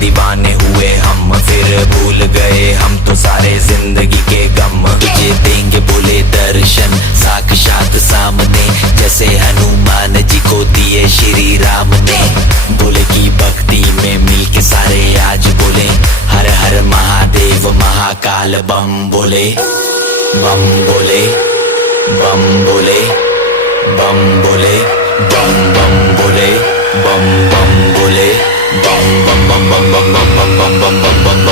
दीवाने हुए हम, फिर भूल गए हम तो सारे जिंदगी के गम। तुझे देंगे बोले दर्शन साक्षात सामने, जैसे हनुमान जी को दिए श्री राम ने। बोले की भक्ति में मिलके सारे आज बोले, हर हर महादेव महाकाल बम बोले। बम बोले, बम बोले, बम बोले, बम बम बोले, बम बम बोले, बम बम बम बम बम बम बम बम बम बम बम।